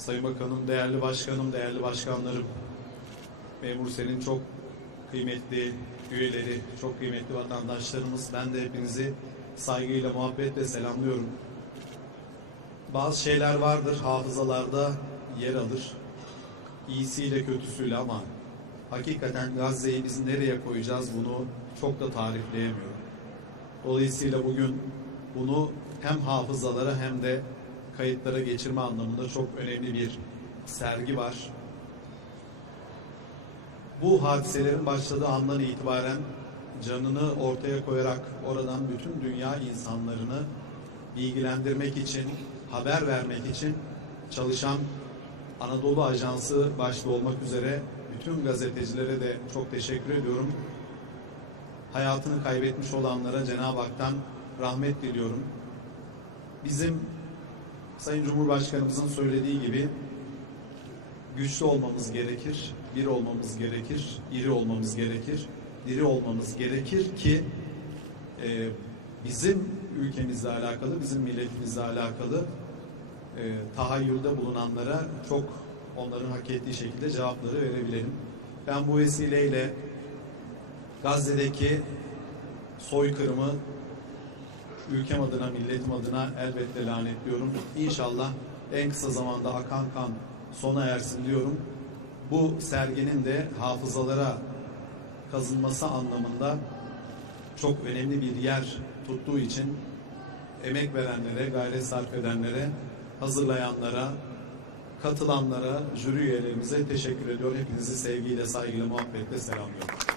Sayın Bakanım, değerli başkanım, değerli başkanlarım, Memur Sen'in çok kıymetli üyeleri, çok kıymetli vatandaşlarımız, ben de hepinizi saygıyla, muhabbetle selamlıyorum. Bazı şeyler vardır, hafızalarda yer alır. İyisiyle kötüsüyle ama hakikaten Gazze'yi biz nereye koyacağız bunu çok da tarifleyemiyorum. Dolayısıyla bugün bunu hem hafızalara hem de kayıtlara geçirme anlamında çok önemli bir sergi var. Bu hadiselerin başladığı andan itibaren canını ortaya koyarak oradan bütün dünya insanlarını bilgilendirmek için, haber vermek için çalışan Anadolu Ajansı başta olmak üzere bütün gazetecilere de çok teşekkür ediyorum. Hayatını kaybetmiş olanlara Cenab-ı Hak'tan rahmet diliyorum. Bizim Sayın Cumhurbaşkanımızın söylediği gibi güçlü olmamız gerekir, bir olmamız gerekir, iri olmamız gerekir, diri olmamız gerekir ki e, bizim ülkemizle alakalı, bizim milletimizle alakalı e, tahayyülde bulunanlara çok onların hak ettiği şekilde cevapları verebilelim. Ben bu vesileyle Gazze'deki soykırımı ülkem adına, milletim adına elbette lanetliyorum. İnşallah en kısa zamanda akan kan sona ersin diyorum. Bu serginin de hafızalara kazınması anlamında çok önemli bir yer tuttuğu için emek verenlere, gayret sarf edenlere, hazırlayanlara, katılanlara, jüri üyelerimize teşekkür ediyorum. Hepinizi sevgiyle, saygıyla, muhabbetle selamlıyorum.